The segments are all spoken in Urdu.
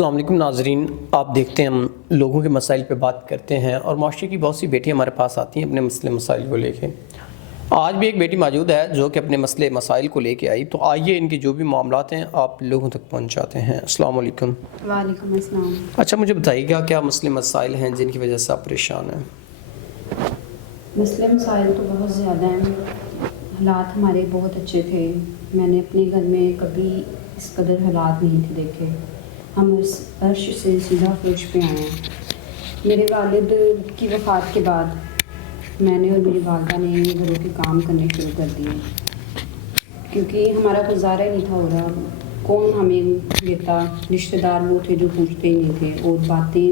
السلام علیکم ناظرین، آپ دیکھتے ہیں ہم لوگوں کے مسائل پہ بات کرتے ہیں اور معاشرے کی بہت سی بیٹیاں ہمارے پاس آتی ہیں اپنے مسئلے مسائل کو لے کے۔ آج بھی ایک بیٹی موجود ہے جو کہ اپنے مسئلے مسائل کو لے کے آئی، تو آئیے ان کے جو بھی معاملات ہیں آپ لوگوں تک پہنچاتے ہیں۔ السلام علیکم۔ وعلیکم السلام۔ اچھا، مجھے بتائیے گا کیا مسئلے مسائل ہیں جن کی وجہ سے آپ پریشان ہیں؟ مسئلے مسائل تو بہت زیادہ ہیں۔ حالات ہمارے بہت اچھے تھے، میں نے اپنے گھر میں کبھی اس قدر حالات نہیں تھے دیکھے۔ ہم اس عرش سے سیدھا فرش پہ آئے ہیں۔ میرے والد کی وفات کے بعد میں نے اور میری والدہ نے گھروں کے کام کرنے شروع کر دیے، کیونکہ ہمارا گزارا ہی نہیں تھا ہو رہا۔ کون ہمیں دیتا، رشتہ دار وہ تھے جو پوچھتے ہی نہیں تھے اور باتیں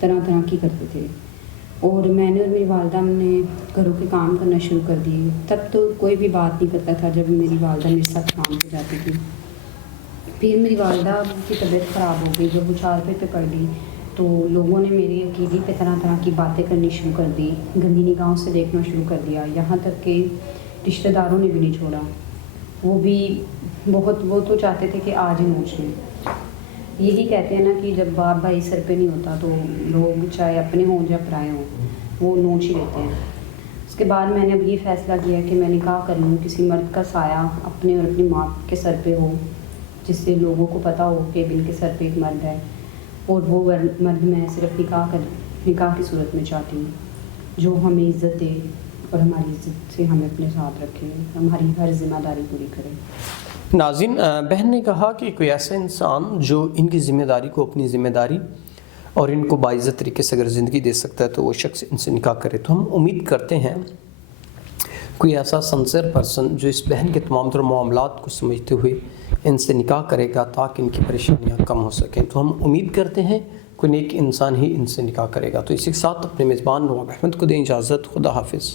طرح طرح کی کرتے تھے، اور میں نے اور میری والدہ نے گھروں کے کام کرنا شروع کر دیے۔ تب تو کوئی بھی بات نہیں کرتا تھا جب میری والدہ میرے ساتھ کام پہ جاتی تھی۔ پھر میری والدہ کی طبیعت خراب ہو گئی، جب وہ چارپائی پہ پڑ گئی تو لوگوں نے میری عقیدے پہ طرح طرح کی باتیں کرنی شروع کر دی، گندی نگاہوں سے دیکھنا شروع کر دیا، یہاں تک کہ رشتہ داروں نے بھی نہیں چھوڑا۔ وہ تو چاہتے تھے کہ آج ہی نوچ لیں۔ یہی کہتے ہیں نا کہ جب باپ بھائی سر پہ نہیں ہوتا تو لوگ چاہے اپنے ہوں یا پرائے ہوں وہ نوچ ہی لیتے ہیں۔ اس کے بعد میں نے اب یہ فیصلہ کیا کہ میں نکاح کر لوں، کسی مرد کا سایہ اپنے اور اپنی ماں کے سر پہ ہو، جس سے لوگوں کو پتہ ہو کہ ان کے سر پہ ایک مرد ہے، اور وہ مرد میں صرف نکاح کی صورت میں چاہتی ہوں جو ہمیں عزت دے اور ہماری عزت سے ہمیں اپنے ساتھ رکھے، ہماری ہر ذمہ داری پوری کرے۔ ناظرین، بہن نے کہا کہ کوئی ایسا انسان جو ان کی ذمہ داری کو اپنی ذمہ داری اور ان کو باعزت طریقے سے اگر زندگی دے سکتا ہے تو وہ شخص ان سے نکاح کرے۔ تو ہم امید کرتے ہیں کوئی ایسا سنسیئر پرسن جو اس بہن کے تمام تر معاملات کو سمجھتے ہوئے ان سے نکاح کرے گا تاکہ ان کی پریشانیاں کم ہو سکیں۔ تو ہم امید کرتے ہیں کوئی نیک انسان ہی ان سے نکاح کرے گا۔ تو اسی کے ساتھ اپنے میزبان نواب احمد کو دیں اجازت۔ خدا حافظ۔